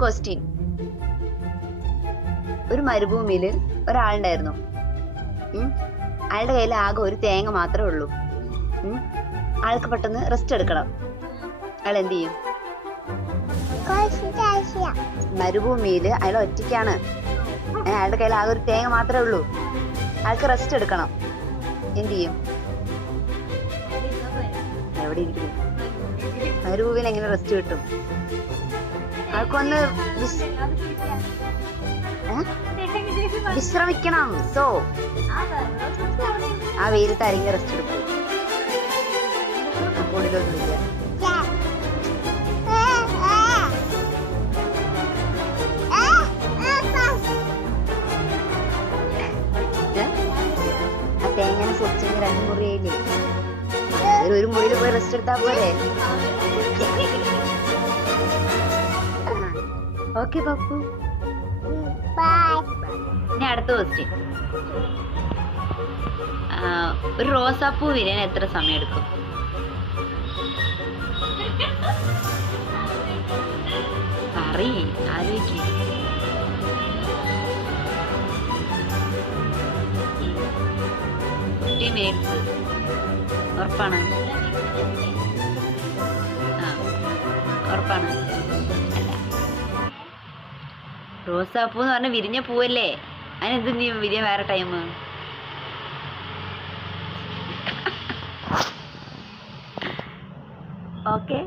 Question. ഒരു മരുഭൂമിയിൽ ഒരാളുണ്ടായിരുന്നു. അയാളുടെ കയ്യിൽ ആകെ ഒരു തേങ്ങ മാത്രമേ ഉള്ളൂ. ആൾക്ക് പെട്ടെന്ന് റെസ്റ്റ് എടുക്കണം. അയാൾ എന്ത് ചെയ്യും? മരുഭൂമിയിൽ അയാൾ ഒറ്റയ്ക്കാണ്. അയാളുടെ കയ്യിൽ ആകെ ഒരു തേങ്ങ മാത്രമേ ഉള്ളൂ. അയാൾക്ക് റെസ്റ്റ് എടുക്കണം. എന്ത് ചെയ്യും? എവിടെ ഇരിക്കുന്നു? മരുഭൂമിയിൽ എങ്ങനെ റെസ്റ്റ് കിട്ടും? ആൾക്കൊന്ന് വിശ്രമിക്കണം. സോ ആ വെയിലത്ത് ആരെങ്കിലും റെസ്റ്റ് എടുക്കും? കൂടുതലൊന്നുമില്ല. ആ തേങ്ങനെ പൊടിച്ചെങ്കിൽ 2 മുറിയായില്ലേ? ഒരു മുറിയിൽ പോയി റെസ്റ്റ് എടുത്താ പോരെ? ഓക്കെ പപ്പു, ഇനി അടുത്ത ക്വസ്റ്റ്യൻ. ഒരു റോസാപ്പൂ വിരിയാൻ എത്ര സമയം എടുക്കും? പറയ്, ആലോചിക്ക്. ഉറപ്പാണ്? ഉറപ്പാണ്? അല്ല, റോസാപ്പൂ എന്ന് പറഞ്ഞ വിരിഞ്ഞ പൂവല്ലേ? അതിനെന്ത് നീ വിരിയാൻ വേറെ ടൈം? ഓക്കെ.